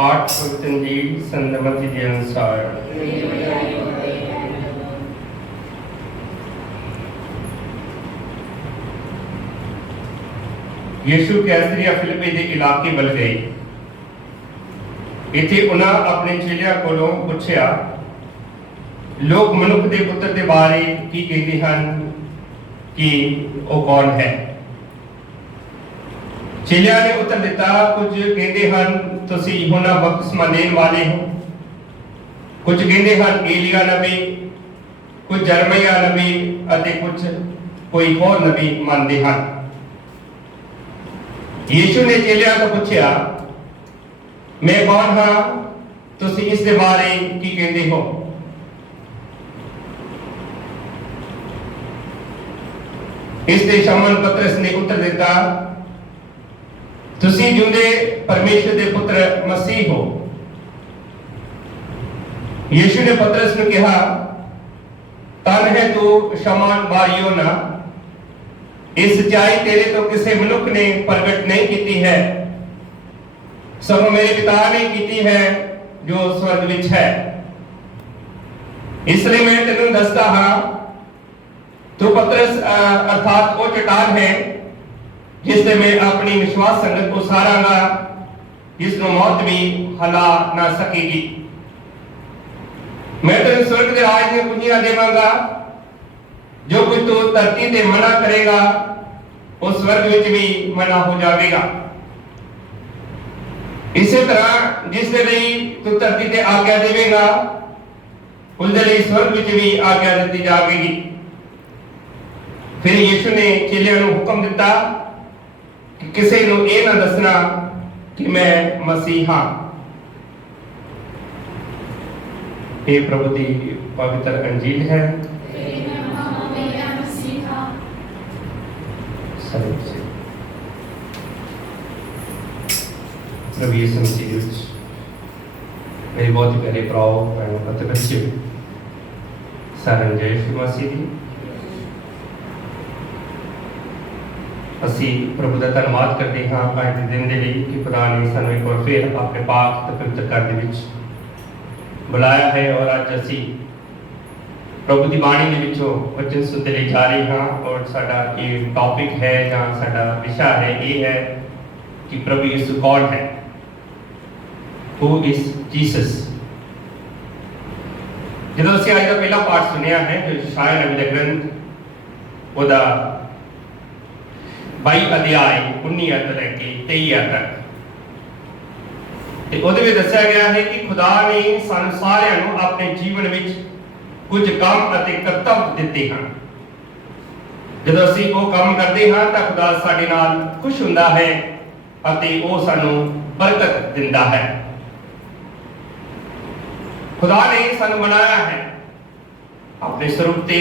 पाठ पवित्र इंजील संत मत्ती के अनुसार। यीशु कैसरिया फिलिप्पी के इलाके ਵੱਲ ਗਏ। ਇੱਥੇ ਉਹਨਾਂ ਆਪਣੇ ਚੇਲਿਆਂ ਕੋਲੋਂ ਪੁੱਛਿਆ, ਲੋਕ ਮਨੁੱਖ ਦੇ ਪੁੱਤਰ ਦੇ ਬਾਰੇ ਕੀ ਕਹਿੰਦੇ ਹਨ ਕਿ ਉਹ ਕੌਣ ਹੈ? ਚੇਲਿਆਂ ਨੇ ਉੱਤਰ ਦਿੱਤਾ, ਕੁਝ ਕਹਿੰਦੇ ਹਨ ਤੁਸੀਂ ਯਹੋਨਾ ਬਪਤਿਸਮਾ ਦੇਣ ਵਾਲੇ ਹੋ, ਕੁਝ ਕਹਿੰਦੇ ਹਨ ਏਲੀਆ ਨਬੀ, ਕੁਝ ਜਰਮੀਆ ਨਬੀ ਅਤੇ ਕੁਝ ਕੋਈ ਹੋਰ ਨਬੀ ਮੰਨਦੇ ਹਨ। यीशु ने चेलिया को पूछा, मैं कौन हाँ, तुसी इस दे बारे की कहते हो? इस दे शमौन पतरस ने उत्तर दिता, तुसी जिंदे परमेश्वर दे पुत्र मसीह हो। यीशु ने पतरस ने कहा, तन है तू शमौन बार-योना, इस सच्चाई तेरे तो किसी मनुख ने प्रगट नहीं की है, सब मेरे पिता ने की है जो स्वर्ग विच है। इसलिए मैं तेनू दसदा हाँ, तू पतरस अर्थात वो चट्टान है जिससे मैं अपनी विश्वास संगत को सारांगा, जिसको मौत भी हिला ना सकेगी। मैं तेरे स्वर्ग के राज में कुंजियां देवांगा, जो कुछ तू धरती ते मना करेगा उस स्वर्ग विच भी मना हो जाएगा। इसी तरह जिस दे लई तू धरती ते आज्ञा देवेगा उस दे लई स्वर्ग विच भी आज्ञा दी जाएगी। फिर यीशु ने चेलियां नूं हुक्म दिता कि किसी नूं ये ना दसना कि मैं मसीह हां। ये प्रभु दी पवित्र अंजील है। प्रभु यीशु मसीह मेरे बहुत ही प्यारे भराओ ਅਤੇ ਬੱਚੇ ਸਾਰਿਆਂ ਨੂੰ ਜੈ ਯਿਸੂ ਮਸੀਹ ਦੀ। ਅਸੀਂ ਪ੍ਰਭੂ ਦਾ ਧੰਨਵਾਦ ਕਰਦੇ ਹਾਂ ਅੱਜ ਦੇ ਦਿਨ ਦੇ ਲਈ ਕਿ ਖੁਦਾ ਨੇ ਸਾਨੂੰ ਇੱਕ ਵਾਰ ਫਿਰ ਆਪਣੇ ਪਾਕ ਤੇ ਪਵਿੱਤਰ ਘਰ ਦੇ ਵਿੱਚ ਬੁਲਾਇਆ ਹੈ ਔਰ ਅੱਜ ਅਸੀਂ प्रभु की बाणी के विचों वचन सुनते ले जा रहे हैं। और साडा ये टॉपिक है जहाँ साडा विषय है ये है कि प्रभु यीशु कौन है, Who is Jesus। जो असीं आज का पहला पाठ सुनिया है जो यशायाह नबी का ग्रंथ ओदा 22 अध्याय 19 ਤੋਂ ਲੈ ਕੇ 23 तक ਤੇ ਉਹਦੇ ਵਿੱਚ ਦੱਸਿਆ ਗਿਆ ਹੈ ਕਿ ਖੁਦਾ ਨੇ ਸਾਨੂੰ ਸਾਰਿਆਂ ਨੂੰ ਆਪਣੇ ਜੀਵਨ ਵਿੱਚ कुछ काम ਅਤੇ ਕਰਤੱਵ ਦਿੱਤੇ ਹਨ। ਜਦੋਂ ਅਸੀਂ ਉਹ ਕੰਮ ਕਰਦੇ ਹਾਂ ਤਾਂ ਖੁਦਾ ਸਾਡੇ ਨਾਲ ਖੁਸ਼ ਹੁੰਦਾ ਹੈ ਅਤੇ ਉਹ ਸਾਨੂੰ ਬਰਕਤ ਦਿੰਦਾ ਹੈ। ਖੁਦਾ ਨੇ ਸਾਨੂੰ ਬਣਾਇਆ ਹੈ ਆਪਣੇ ਸਰੂਪ ਤੇ,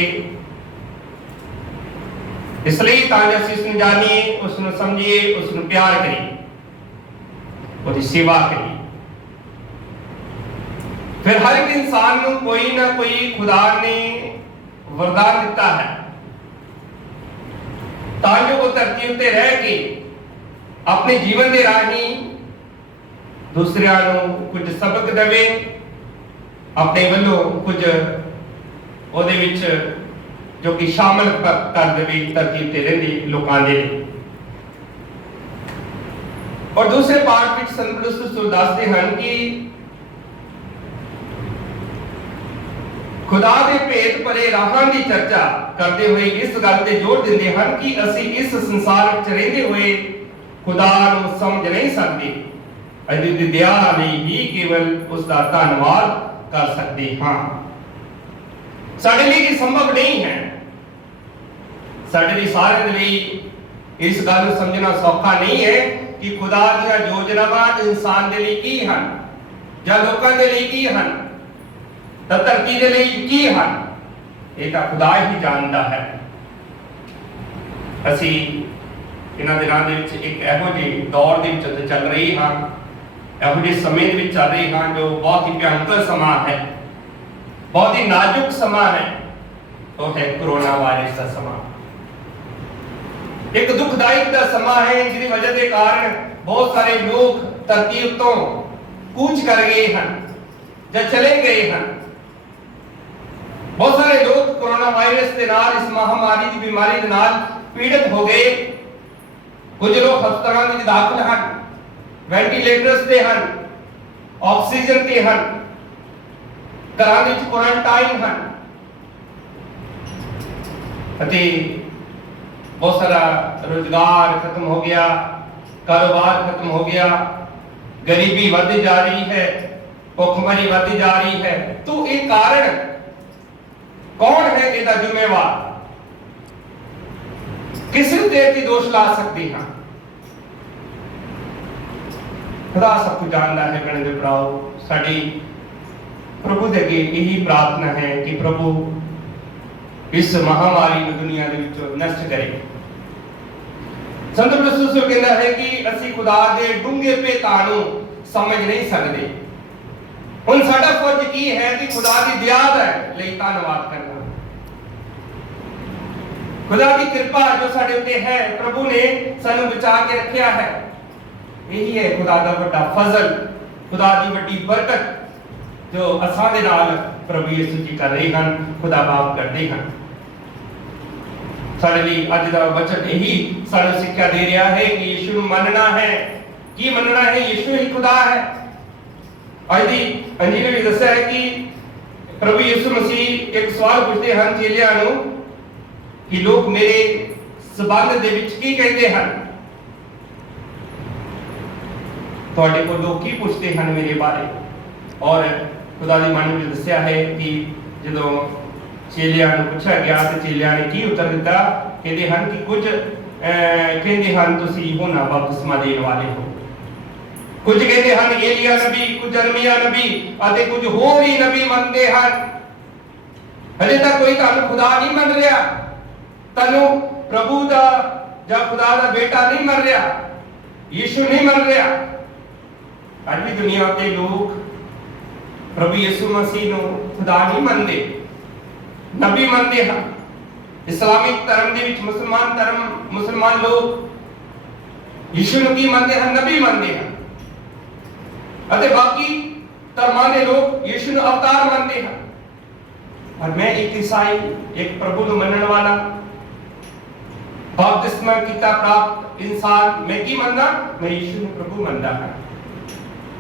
ਇਸ ਲਈ ਤਾਂ ਜੋ ਅਸੀਂ ਉਸ ਨੂੰ ਜਾਣੀਏ, ਉਸ ਨੂੰ ਸਮਝੀਏ, ਉਸ ਨੂੰ ਪਿਆਰ ਕਰੀਏ, ਉਹਦੀ ਸੇਵਾ ਕਰੀਏ। फिर हर एक इंसान को कोई ना कोई खुदा ने वरदान दिता है ताकि वो धरती उत्ते रह के अपने जीवन के राही दूसरियां नूं कुछ सबक देवे, अपने वल्लों कुछ ओदे विच जो कि शामिल कर देवे धरती उत्ते रहिंदे लोकां दे। और दूसरे पाठ विच संत पौलुस रसूल दसदे हन कि खुदा दे भेद भरे राहां दी चर्चा करते हुए इस गल ते जोर दिंदे हन कि असीं इस संसार विच रहिंदे होए खुदा नूं समझ नहीं सकदे, असीं दी दया लई ही केवल उस दा धन्नवाद कर सकदे हां। साडे लई संभव नहीं है, साडे लई सारे दे लई इस गल नूं समझना सौखा नहीं है कि खुदा दीयां योजनावां इंसान दे लई की हन जां लोकां दे लई की हन, धरती के लिए की हन, ये खुदा ही जानता है। असी इन्हां दिनां दे विच एक इहो जिहे दौर दे विच चल रही हाँ, इहो जिहे समय दे विच चल रही हाँ जो बहुत ही भयंकर समा है, बहुत ही नाजुक समा है, तो है कोरोना वायरस का समा। एक दुखदायक दा समा है जिसकी वजह के कारण बहुत सारे लोग धरती उत्तों ਕੂਚ ਕਰ ਗਏ ਹਨ ਜਾਂ ਚਲੇ ਗਏ ਹਨ। ਬਹੁਤ ਸਾਰੇ ਲੋਕ ਕੋਰੋਨਾ ਵਾਇਰਸ ਦੇ ਨਾਲ, ਇਸ ਮਹਾਮਾਰੀ ਦੀ ਬਿਮਾਰੀ ਦੇ ਨਾਲ ਪੀੜਤ ਹੋ ਗਏ। ਕੁਝ ਲੋਕ ਹਸਪਤਾਲਾਂ ਵਿੱਚ ਦਾਖਲ ਹਨ, ਵੈਂਟੀਲੇਟਰਸ ਤੇ ਹਨ, ਆਕਸੀਜਨ ਤੇ ਹਨ, ਘਰਾਂ ਵਿੱਚ ਕੁਆਰੰਟਾਈਨ ਹਨ ਅਤੇ ਬਹੁਤ ਸਾਰਾ ਰੋਜ਼ਗਾਰ ਖਤਮ ਹੋ ਗਿਆ, ਕਾਰੋਬਾਰ ਖਤਮ ਹੋ ਗਿਆ, ਗਰੀਬੀ ਵੱਧਦੀ ਜਾ ਰਹੀ ਹੈ, ਭੁੱਖਮਰੀ ਵੱਧਦੀ ਜਾ ਰਹੀ ਹੈ। तो ਇਹ ਕਾਰਨ ਕੌਣ ਹੈ ਇਹਦਾ ਜ਼ਿੰਮੇਵਾਰ? किस ते दोष ला सकते हैं? खुदा सब कुछ जानता है। गण दे भराओ, साडी प्रभु दे अगे यही प्रार्थना है कि प्रभु इस महामारी को दुनिया दे विचों नष्ट करे। संत पौलुस कहता है कि असी खुदा दे डूंगे भेतां नूं समझ नहीं सकते। हुण साडा फर्ज की है कि खुदा दी दया दा लई धन्नवाद करना, खुदा की कृपा जो साडे उत्ते है, प्रभु ने सानू बचा के रखिया है। यही है खुदा दा बड़ा फजल, खुदा दी बड़ी बरकत जो असां दे नाल प्रभु यीशु जी कर रहे हैं, खुदा बाप करते हैं। साडे लई अज दा वचन यही सानू सिक्ख्या दे रहा है कि यीशु नूं मनना है। की मनना है? यीशु ही खुदा है। अज दी अंजील में दस्सिया है कि प्रभु यीशु मसीह एक सवाल पूछते हैं चेलियां नूं कि लोग मेरे संबंध दे विच की कहते हैं? तुहाडे को लोग की पूछते हैं मेरे बारे? और खुदा दी बाणी में दस्सिया है कि जदों चेलियां नूं पूछा गया तो चेलियां ने की उत्तर दिता? कहते हैं कि कुछ कहते हैं तुसीं यूहन्ना बपतिस्मा देण वाले हो, कुछ कहते हैं एलिया नबी, कुछ यिर्मयाह नबी अते कुछ होर ही नबी मनते हैं। हजे तक कोई तुहानूं खुदा नहीं मन रहा, तनु प्रभु दा या खुदा दा बेटा नहीं मन रहा, यीशु नहीं मन रहा। आज भी दुनिया के लोग प्रभु यीशु मसीह नूं खुदा नहीं मनते, नबी मनते हैं। इस्लामिक धर्म दे विच मुसलमान लोग यीशु नूं की मनते हैं? नबी मनते हैं। अते बाकी धर्मां दे लोग यीशु नूं अवतार मनते हैं। और मैं एक ईसाई, एक प्रभु नूं मनण वाला, बपतिस्मा कीता प्राप्त इंसान, मैं की मनदा? मैं यीशु नूं प्रभु मनदा हां।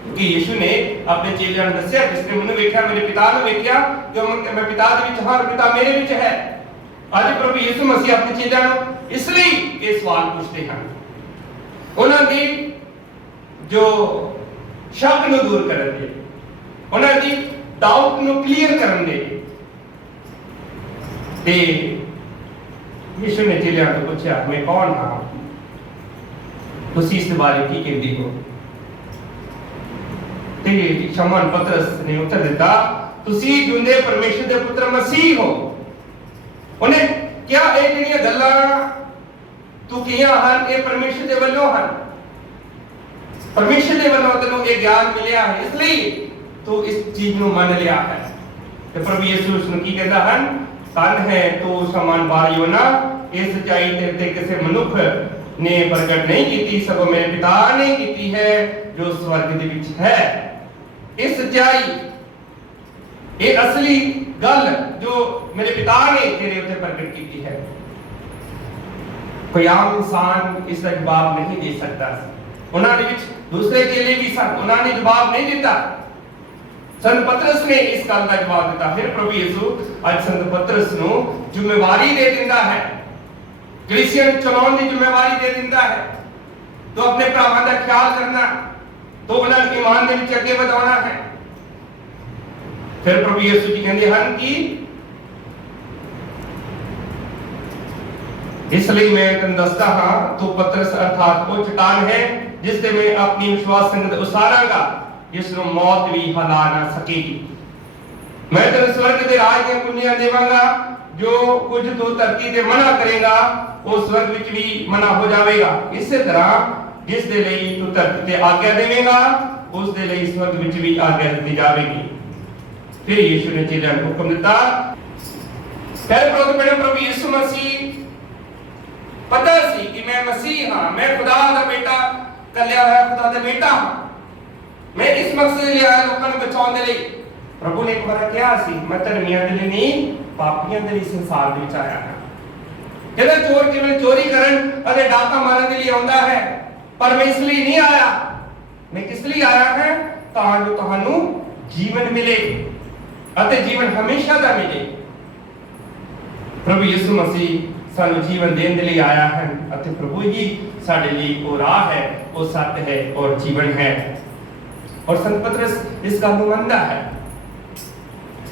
क्योंकि यीशु ने अपने चेलियां नूं दस्सिया, जिसने मैनूं वेख्या मेरे पिता नूं वेख्या, जो मैं पिता दे विच हां, पिता मेरे विच है। आज प्रभु यीशु मसीह अपने चेलियां नूं इसलिए ये सवाल पूछते हैं, उन्हां दी जो शक नूं दूर करन दे, उन्हां दी डाउट नूं क्लीयर करन दे। ते यीशु ने चेलियां को पूछा, मैं कौन हां? तुसीं इस बारे की कहंदे हो? ते शमौन पतरस ने उत्तर दिता, तुसीं जिंदे परमेश्वर दे पुत्र मसीह हो। उन्हें क्या ये जिहड़ियां गल्लां तू कीआं हन, ये परमेश्वर दे वल्लों हन। परमेश्वर दे वल्लों तैनूं ये ज्ञान मिलिया है, इसलिए तू इस चीज नूं मन लिया है। ते प्रभु यीशु उसनूं की कहंदा हन, धन है तू शमौन बार योना, ये सच्चाई तेरे ते किसी मनुख ने प्रकट नहीं की, सगों मेरे पिता ने की है जो स्वर्ग दे विच है। ये सच्चाई, ये असली गल जो मेरे पिता ने तेरे उत्ते प्रकट की है। कोई आम इंसान इसका जवाब नहीं दे सकता। उन्होंने विच दूसरे चेले भी सन, उन्होंने जवाब नहीं दिता। संत पतरस ने इस गल का जवाब दिता। फिर प्रभु यीशु आज संत पतरस नूं जिम्मेवारी दे दिंदा है, कलीसिया नूं चलाउण दी जिम्मेवारी दे दिंदा है। तो अपने भरावां दा ख्याल करना, तो उन्हां नूं ईमान दे विच अगे वधाउणा है। फिर प्रभु यीशु जी कहंदे हन कि इसलिए मैं तैनूं दसदा हां, तू पतरस अर्थात वो चट्टान है जिस ते मैं अपनी विश्वास संगत उसारांगा, जिसनूं मौत भी हिला ना सकेगी। मैं तेरे स्वर्ग दे राज दी कुंजियां देवांगा, जो कुछ तू धरती ते मना करेगा वो स्वर्ग विच भी मना हो जाएगा। इस तरह जिस दे लई तू धरती ते आज्ञा देवेगा, उस दे लई स्वर्ग विच भी आज्ञा दी जाएगी। फिर यीशु ने चेलियां नूं हुक्म दिता, फिर प्रभु यीशु मसीह पता सी कि मैं मसीह हां, मैं खुदा दा बेटा, कल्या होया खुदा दा बेटा हां। मैं इस मकसद लिए आया लोगों को बचाने लिए। प्रभु ने एक बार क्या सी, मैं धर्मियों के लिए नहीं पापियों के लिए संसार में आया है। कहता चोर केवल चोरी करन अरे डाका मारने के लिए आंदा है, पर मैं इसलिए नहीं आया। मैं किस लिए आया है? ताकि तुहानू जीवन मिले अते जीवन हमेशा दा मिले। प्रभु यीशु मसीह सानू जीवन देने के लिए आया है अते प्रभु ही साडे लिए वो राह है, वो सत्य है और जीवन है। और संत पतरस इस गल नूं मनदा है,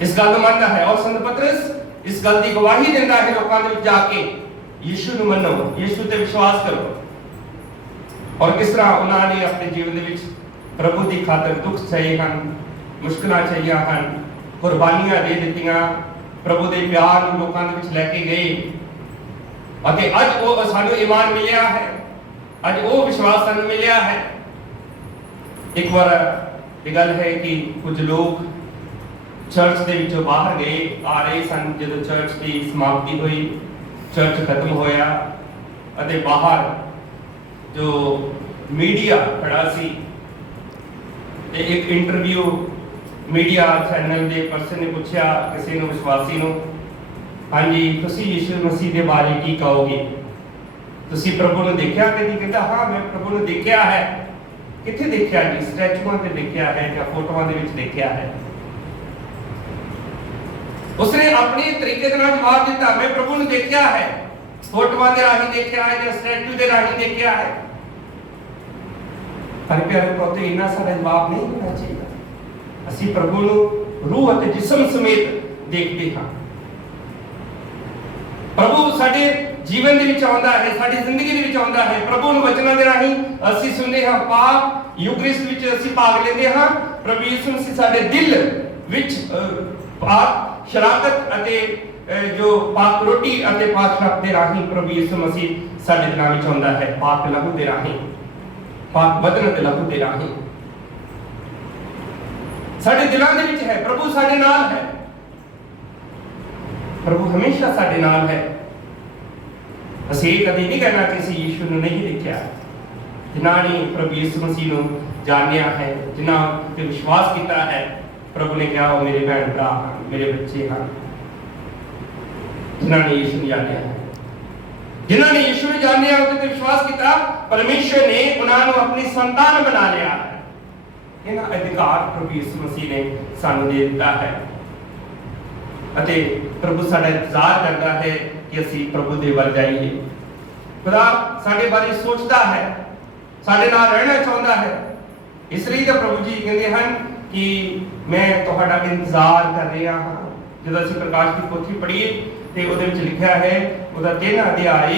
इस गल नूं मनदा है और संत पतरस इस गल की गवाही देता है लोगों के जाके, यीशु नूं मनो, यीशु ते विश्वास करो। और किस तरह उन्होंने अपने जीवन के प्रभु की खातर दुख सहे हैं, मुश्किलां चाहिए हैं, कुर्बानियां दे दित्तियां, प्रभु के प्यार नूं लोकां दे विच लैके गए अते अज वो सानू ईमान मिलिया है, अज वो विश्वास सानू मिलिया है। एक बार ये गल है कि कुछ लोग चर्च के विचों बाहर गए आ रहे सन, जो चर्च की समाप्ति हुई, चर्च खत्म होया अते बाहर जो मीडिया खड़ा सी, एक इंटरव्यू मीडिया चैनल के पर्सन ने पूछा किसी ने विश्वासी नूं, हाँ जी तुसी यीशु मसीह के बारे की कहोगे, तुसी प्रभु ने देखा कभी? कहता हाँ मैं प्रभु ने देखा है। किथे देखा जी? स्टैचुआं ते देखा है या फोटोआं दे विच देखा है। उसने अपने तरीके के जवाब दिता, मैं प्रभु ने देखा है, फोटोआं दे राही देखा है या स्टैचू दे राही देखा है। पर प्यारे पुत्र इन्ना सारा जवाब नहीं होना चाहिए। असी प्रभु नूं रूह अते जिस्म समेत देखते हाँ। प्रभु साडे जीवन दे विच आउंदा है, साडी जिंदगी दे विच आउंदा है। प्रभु नूं वचनां दे राही असी सुनदे हां, पाक यूकरिस्ट विच असी भाग लेंदे हां। प्रभु यीशु मसीह साडे दिल विच पाक शराकत अते जो पाक रोटी अते पाक शराब दे राही प्रभु यीशु मसीह साडे दिलां विच आउंदा है, पाक लहू दे राही, पाक बदन दे लहू दे राही साडे दिलां दे विच है। प्रभु साडे नाल है, प्रभु हमेशा साडे नाल है। असीं कदी नहीं कहना कि असीं यीशु नूं नहीं देखिया। जिन्हां ने प्रभु यीशु मसीह नूं जानिया है, जिन्हां ते विश्वास किया है, प्रभु ने कहा वो मेरे भैन भरा हैं, मेरे बच्चे हैं। जिन्हां ने यीशु नूं जानिया है, जिन्हां ने यीशु नूं जानिया उते विश्वास किया, परमेश्वर ने उन्हां नूं अपनी संतान बना लिया है। इन्हां अधिकार प्रभु यीशु मसीह ने सानू दे दिता है अते प्रभु साडा इंतजार करता है कि असी प्रभु दे वल जाइए। खुदा साडे बारे सोचता है, साडे नाल रहना चाहता है। इसलिए तो प्रभु जी कहते हैं कि मैं तुहाडा इंतजार कर रहा हाँ। जब असी प्रकाश की पोथी पढ़ीए तो उहदे विच लिखा है, उहदा 3 अध्याय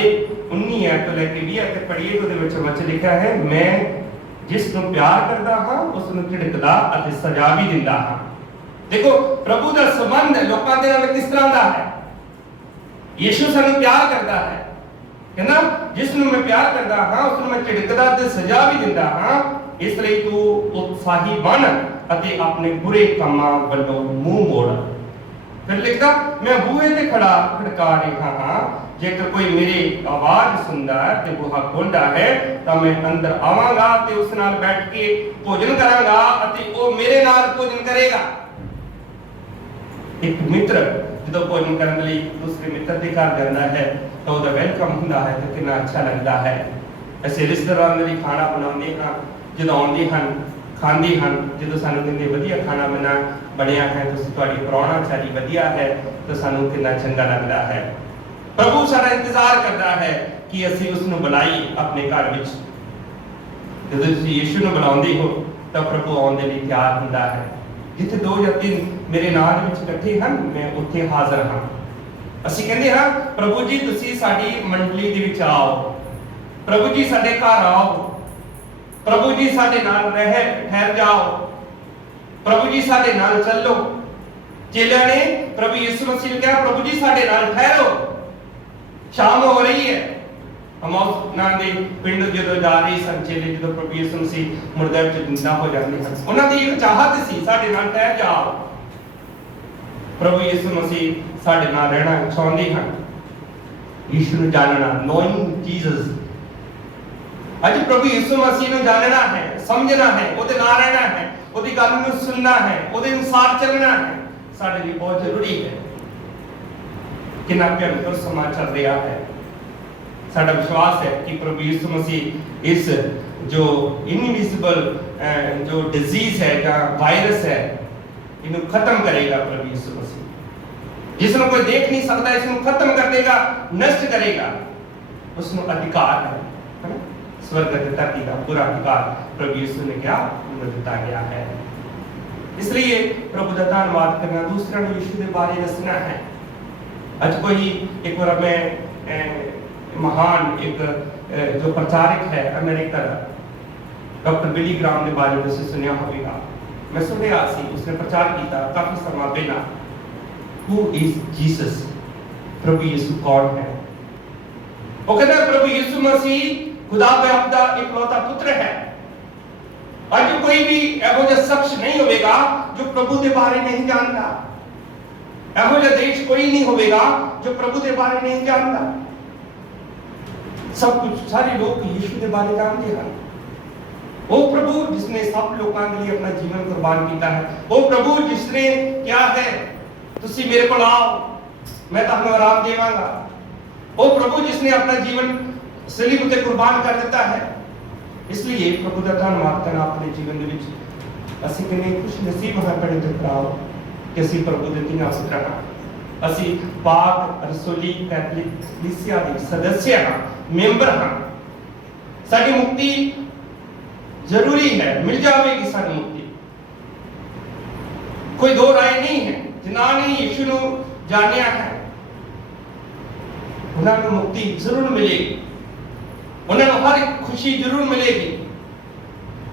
19 ऐत तो लेके 20 तक पढ़ीए तो उहदे विच वचन लिखा है, मैं जिस नूं प्यार करदा हाँ उस नूं झिड़कदा अते सजा भी दिंदा हाँ। देखो प्रभु का संबंध लोकां दे नाल किस तरह दा है। यीशु सानू प्यार करता है, कहना जिस नूं मैं प्यार करदा हाँ उस नूं मैं झिड़कदा ते सजा भी दिंदा हाँ। इसलिए तू उत्साही बन अते अपने बुरे कामां वल्लों मुंह मोड़। फिर लिखदा मैं बूहे ते खड़ा खड़का रहा हाँ, जेकर कोई मेरी आवाज सुनदा है ते बूहा खोलदा है तां मैं अंदर आवांगा ते उस नाल बैठ के भोजन करांगा अते वो मेरे नाल भोजन करेगा। एक मित्र जो भोजन करने लिए दूसरे मित्र के घर जाता है तो उसका वेलकम होता है तो कितना अच्छा लगता है। ऐसे रिश्तेदार मेरी खाना बनाते हैं, जो आते हैं खाते हैं, जो सानू कहते वधिया खाना बना बनया है तो तुहाडी प्राहुणाचारी वधिया है तो सानू कितना चंगा लगता है। प्रभु सारा इंतजार करता है कि असी उसनू बुलाइए अपने घर विच। जब तुसीं यीशु नूं बुलाउंदे हो तो प्रभु आउण दे लई तैयार हुंदा है। जिथे 2 या 3 मेरे नाम विच इकट्ठे हैं मैं उत्थे हाज़र हाँ। असीं कहंदे हां प्रभु जी तुसीं साडी मंडली दे विच आओ, प्रभु जी साडे घर आओ, प्रभु जी साडे नाल ठहर जाओ, प्रभु जी साडे नाल चलो। चेलियां ने प्रभु यीशु मसीह ने कहा प्रभु जी साडे नाल ठहरो, शाम हो रही है। अमौस नाम दे पिंड जो जा रही सन चेले जो प्रभु यीशु मसीह मुर्दे विच जिंदा हो जाते हैं, उन्हां दी एक चाहत सी साडे नाल ठहर जाओ। प्रभु यीशु मसीह साडे नाल रहना चाहते हैं। यीशु नूं जानना, नोइंग जीसस, ਅੱਜ ਪ੍ਰਭੂ ਯਿਸੂ ਮਸੀਹ ਨੂੰ ਜਾਣਨਾ ਹੈ, ਸਮਝਣਾ ਹੈ, ਉਹਦੇ ਨਾਲ ਰਹਿਣਾ ਹੈ, ਉਹਦੀ ਗੱਲ ਨੂੰ ਸੁਣਨਾ ਹੈ, ਉਹਦੇ ਅਨੁਸਾਰ ਚੱਲਣਾ ਹੈ, ਸਾਡੇ ਲਈ ਬਹੁਤ ਜ਼ਰੂਰੀ ਹੈ। ਕਿੰਨਾ ਭਿਆਨਕ ਸਮਾਂ ਚੱਲ ਰਿਹਾ ਹੈ। ਸਾਡਾ ਵਿਸ਼ਵਾਸ ਹੈ ਕਿ ਪ੍ਰਭੂ ਯਿਸੂ ਮਸੀਹ ਇਸ ਜੋ ਇਨਵਿਜ਼ੀਬਲ ਜੋ ਡਿਜ਼ੀਜ਼ ਹੈ ਜਾਂ ਵਾਇਰਸ ਹੈ, ਇਹਨੂੰ ਖਤਮ ਕਰੇਗਾ। ਪ੍ਰਭੂ ਯਿਸੂ ਮਸੀਹ ਜਿਸ ਨੂੰ ਕੋਈ ਦੇਖ ਨਹੀਂ ਸਕਦਾ, ਇਸ ਨੂੰ ਖਤਮ ਕਰ ਦੇਗਾ, ਨਸ਼ਟ ਕਰੇਗਾ। ਉਸ ਨੂੰ ਅਧਿਕਾਰ ਹੈ स्वर्ग ਅਤੇ ਧਰਤੀ ਦਾ ਪੂਰਾ ਅਧਿਕਾਰ ਪ੍ਰਭੂ ਯਿਸੂ ਨੇ ਕਿਹਾ ਮੈਨੂੰ ਦਿੱਤਾ ਗਿਆ ਹੈ। ਇਸ ਲਈ ਪ੍ਰਭੂ ਦਾ ਧੰਨਵਾਦ ਕਰਨਾ, ਦੂਸਰਿਆਂ ਨੂੰ ਯਿਸੂ ਦੇ ਬਾਰੇ ਦੱਸਣਾ ਹੈ। ਅੱਜ ਕੋਈ ਇੱਕ ਵਾਰ ਮੈਂ ਮਹਾਨ ਇੱਕ ਜੋ ਪ੍ਰਚਾਰਕ ਹੈ ਅਮਰੀਕਾ ਦਾ, ਡਾਕਟਰ ਬਿਲੀ ਗ੍ਰਾਮ ਦੇ ਬਾਰੇ ਤੁਸੀਂ ਸੁਣਿਆ ਹੋਵੇਗਾ। ਮੈਂ ਸੁਣਿਆ ਸੀ, ਉਸਨੇ ਪ੍ਰਚਾਰ ਕੀਤਾ ਕਾਫੀ ਸਮਾਂ ਪਹਿਲਾਂ, ਹੂ ਇਜ਼ ਜੀਸਸ, ਪ੍ਰਭੂ ਯਿਸੂ ਕੌਣ ਹੈ। ਉਹ ਕਹਿੰਦਾ ਪ੍ਰਭੂ ਯਿਸੂ ਮਸੀਹ खुदा बाप का इकलौता पुत्र है। आज कोई भी ਇਹੋ ਜਿਹਾ ਸ਼ਖਸ ਨਹੀਂ ਹੋਵੇਗਾ ਜੋ ਪ੍ਰਭੂ ਦੇ ਬਾਰੇ ਨਹੀਂ ਜਾਣਦਾ। ਇਹੋ ਜਿਹਾ ਦੇਸ਼ ਕੋਈ ਨਹੀਂ ਹੋਵੇਗਾ ਜੋ ਪ੍ਰਭੂ ਦੇ ਬਾਰੇ ਨਹੀਂ ਜਾਣਦਾ। सब कुछ सारे लोग यीशु के बारे जानते हैं। वो प्रभु जिसने सब लोगों के लिए अपना जीवन कुर्बान किया है, वो प्रभु जिसने क्या है तुसी मेरे को आओ मैं तुहानू आराम देवांगा। वो प्रभु जिसने अपना जीवन सलीब उते कुर्बान कर दिता है। इसलिए प्रभु का धन्यवाद करना अपने जीवन ਦੇ ਵਿੱਚ ਅਸੀਂ ਕਿੰਨੇ ਖੁਸ਼ ਨਸੀਬ ਹਾਂ ਭੈਣੋ ਤੇ ਭਰਾਓ ਕਿ ਅਸੀਂ ਪ੍ਰਭੂ ਦੇ ਧੀਆਂ ਪੁੱਤਰ ਹਾਂ। ਅਸੀਂ ਪਾਕ ਰਸੂਲੀ ਕੈਥੋਲਿਕ ਕਲੀਸਿਆ ਦੇ ਸਦस्य ਹਾਂ, ਮੈਂਬਰ ਹਾਂ। ਸਾਡੀ ਮੁਕਤੀ ਜ਼ਰੂਰੀ ਹੈ, ਮਿਲ ਜਾਵੇਗੀ ਸਾਡੀ ਮੁਕਤੀ, ਕੋਈ ਦੋ ਰਾਏ ਨਹੀਂ ਹੈ। ਜਿਨ੍ਹਾਂ ਨੇ ਯਿਸੂ ਨੂੰ ਜਾਣਿਆ ਹੈ ਉਹਨਾਂ ਨੂੰ ਮੁਕਤੀ ਜ਼ਰੂਰ ਮਿਲੇਗੀ, ਉਹਨਾਂ ਨੂੰ ਹਰ ਇੱਕ ਖੁਸ਼ੀ ਜ਼ਰੂਰ ਮਿਲੇਗੀ।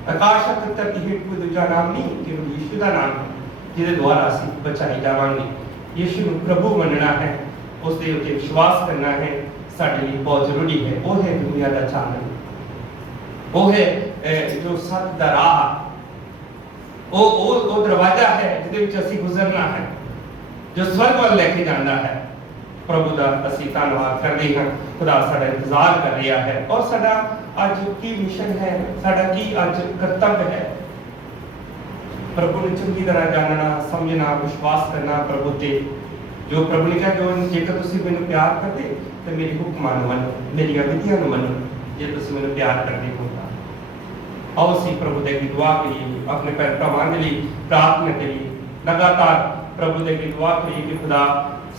ਆਕਾਸ਼ ਅਤੇ ਧਰਤੀ ਹੇਠ ਕੋਈ ਦੂਜਾ ਨਾਮ ਨਹੀਂ, ਕੇਵਲ ਯਿਸੂ ਦਾ ਨਾਮ ਹੈ ਜਿਹਦੇ ਦੁਆਰਾ ਅਸੀਂ ਬਚਾਏ ਜਾਵਾਂਗੇ। ਯਿਸੂ ਨੂੰ ਪ੍ਰਭੂ ਮੰਨਣਾ ਹੈ, ਉਸ ਦੇ ਉੱਤੇ ਵਿਸ਼ਵਾਸ ਕਰਨਾ ਹੈ, ਸਾਡੇ ਲਈ ਬਹੁਤ ਜ਼ਰੂਰੀ ਹੈ। ਉਹ ਹੈ ਦੁਨੀਆ ਦਾ ਚਾਨਣ, ਉਹ ਹੈ ਜੋ ਸੱਚ ਦਾ ਰਾਹ, ਉਹ ਦਰਵਾਜ਼ਾ ਹੈ ਜਿਹਦੇ ਵਿੱਚ ਅਸੀਂ ਗੁਜ਼ਰਨਾ ਹੈ, ਜੋ ਸਵਰਗ ਵੱਲ ਲੈ ਕੇ ਜਾਂਦਾ ਹੈ। ਪ੍ਰਭੂ ਦਾ ਅਸੀਂ ਧੰਨਵਾਦ ਕਰਦੇ ਹਾਂ। ਖੁਦਾ ਸਾਡਾ ਇੰਤਜ਼ਾਰ ਕਰ ਰਿਹਾ ਹੈ ਔਰ ਸਾਡਾ ਅੱਜ ਕੀ ਮਿਸ਼ਨ ਹੈ, ਸਾਡਾ ਕੀ ਅੱਜ ਕਰਤੱਵ ਹੈ। ਪ੍ਰਭੂ ਨੂੰ ਚੰਗੀ ਤਰ੍ਹਾਂ ਜਾਣਨਾ, ਸਮਝਣਾ, ਵਿਸ਼ਵਾਸ ਕਰਨਾ ਪ੍ਰਭੂ ਤੇ। ਜੋ ਪ੍ਰਭੂ ਨੇ ਕਿਹਾ ਜੋ ਜੇਕਰ ਤੁਸੀਂ ਮੈਨੂੰ ਪਿਆਰ ਕਰਦੇ ਤਾਂ ਮੇਰੇ ਹੁਕਮਾਂ ਨੂੰ ਮੰਨੋ, ਮੇਰੀਆਂ ਵਿਧੀਆਂ ਨੂੰ ਮੰਨੋ, ਜੇ ਤੁਸੀਂ ਮੈਨੂੰ ਪਿਆਰ ਕਰਦੇ ਹੋ ਤਾਂ। ਆਓ ਅਸੀਂ ਪ੍ਰਭੂ ਦੇ ਅੱਗੇ ਦੁਆ ਕਰੀਏ, ਆਪਣੇ ਭੈਣ ਭਰਾਵਾਂ ਦੇ ਲਈ ਪ੍ਰਾਰਥਨਾ ਕਰੀਏ, ਲਗਾਤਾਰ ਪ੍ਰਭੂ ਦੇ ਅੱਗੇ ਦੁਆ ਕਰੀਏ ਕਿ ਖੁਦਾ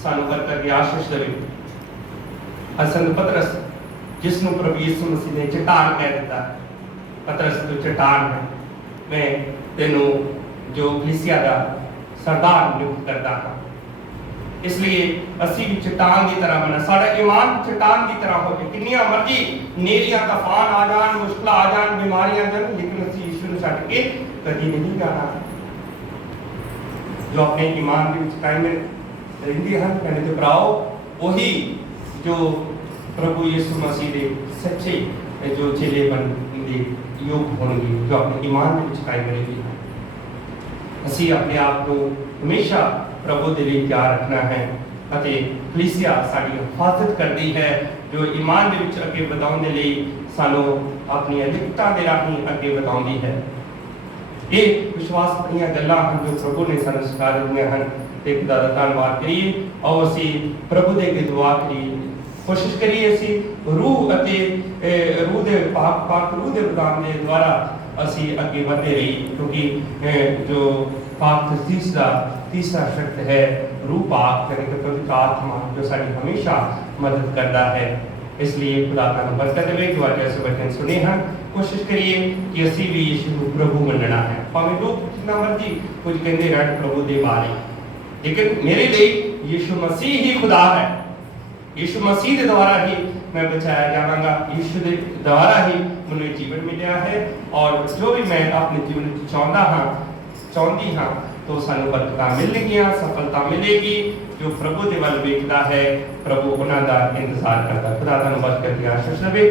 ਸਾਨੂੰ ਬਰਕਤ ਦੀ ਆਸ਼ੀਸ਼ ਦੇਵੇ। ਅਸਲ ਪਤਰਸ ਜਿਸ ਨੂੰ ਪ੍ਰਭੂ ਯਿਸੂ ਮਸੀਹ ਨੇ ਚਟਾਨ ਕਹਿ ਦਿੱਤਾ, ਪਤਰਸ ਤੂੰ ਚਟਾਨ ਹੈ, ਮੈਂ ਤੈਨੂੰ ਜੋ ਕਲੀਸਿਆ ਦਾ ਸਰਦਾਰ ਨਿਯੁਕਤ ਕਰਦਾ ਹਾਂ। ਇਸ ਲਈ ਅਸੀਂ ਵੀ ਚਟਾਨ ਦੀ ਤਰ੍ਹਾਂ ਬਣਾ, ਸਾਡਾ ਈਮਾਨ ਚਟਾਨ ਦੀ ਤਰ੍ਹਾਂ ਹੋਵੇ। ਕਿੰਨੀਆਂ ਮਰਜ਼ੀ ਨੇਰੀਆਂ ਤੂਫਾਨ ਆ ਜਾਣ, ਮੁਸ਼ਕਲਾਂ ਆ ਜਾਣ, ਬਿਮਾਰੀਆਂ ਆ ਜਾਣ, ਲੇਕਿਨ ਅਸੀਂ ਯਿਸੂ ਨੂੰ ਛੱਡ ਕੇ ਕਦੀ ਨਹੀਂ ਜਾਣਾ। ਜੋ ਆਪਣੇ ਈਮਾਨ ਦੇ ਵਿੱਚ ਕਾਇਮ ਰਹਿੰਦੇ ਹਨ ਭੈਣੋ ਤੇ ਭਰਾਓ, ਉਹੀ ਜੋ ਪ੍ਰਭੂ ਯਿਸੂ ਮਸੀਹ ਦੇ ਸੱਚੇ ਜੋ ਚੇਲੇ ਬਣਨ ਦੇ ਯੋਗ ਹੋਣਗੇ, ਜੋ ਆਪਣੇ ਈਮਾਨ ਦੇ ਵਿੱਚ ਕਾਇਮ ਰਹਿੰਦੇ ਹਨ। ਅਸੀਂ ਆਪਣੇ ਆਪ ਨੂੰ ਹਮੇਸ਼ਾ ਪ੍ਰਭੂ ਦੇ ਲਈ ਤਿਆਰ ਰੱਖਣਾ ਹੈ ਅਤੇ ਕਲੀਸਿਆ ਸਾਡੀ ਹਿਫਾਜ਼ਤ ਕਰਦੀ ਹੈ, ਜੋ ਈਮਾਨ ਦੇ ਵਿੱਚ ਅੱਗੇ ਵਧਾਉਣ ਦੇ ਲਈ ਸਾਨੂੰ ਆਪਣੀਆਂ ਲਿਖਤਾਂ ਦੇ ਰਾਹੀਂ ਅੱਗੇ ਵਧਾਉਂਦੀ ਹੈ। ਇਹ ਵਿਸ਼ਵਾਸ ਦੀਆਂ ਗੱਲਾਂ ਹਨ ਜੋ ਪ੍ਰਭੂ ਨੇ ਸਾਨੂੰ ਸਿਖਾ ਦਿੱਤੀਆਂ ਹਨ ਤੇ ਖੁਦਾ ਦਾ ਧੰਨਵਾਦ ਕਰੀਏ। ਔਰ ਅਸੀਂ ਪ੍ਰਭੂ ਦੇ ਅੱਗੇ ਦੁਆ ਕਰੀਏ, ਕੋਸ਼ਿਸ਼ ਕਰੀਏ ਅਸੀਂ ਰੂਹ ਅਤੇ ਰੂਹ ਦੇ ਪਾਕ ਰੂਹ ਦੇ ਵਰਦਾਨ ਦੇ ਦੁਆਰਾ ਅਸੀਂ ਅੱਗੇ ਵਧਦੇ ਰਹੀਏ, ਕਿਉਂਕਿ ਜੋ ਪਾਕ ਤਸੀਸ ਦਾ ਤੀਸਰਾ ਸ਼ਕਤ ਹੈ रूह पाक यानी कि पवित्र आत्मा जो साड़ी हमेशा मदद करता है। इसलिए खुदा का बरकत देवे कि आज ऐसे वचन सुने हैं। कोशिश करिए कि असी भी यीशु को प्रभु मनना है, भावें लोग जितना मर्जी कुछ कहते रहन प्रभु दे बारे, लेकिन मेरे लिए यीशु मसीह ही खुदा है। यीशु मसीह के द्वारा ही मैं बचाया जावांगा, यीशु के द्वारा ही मुझे जीवन मिला है और जो भी मैं अपने जीवन चाहती हाँ तो सानू बरकतां मिलणगियां, सफलता मिलेगी। जो प्रभु दे वल वेखदा है प्रभु उन्हां दा इंतजार करदा। खुदा तुहानू बरकत दी आशीष देवे,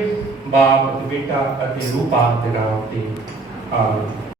बाप ते बेटा अते रूह पाक दे नाम ते आमीन।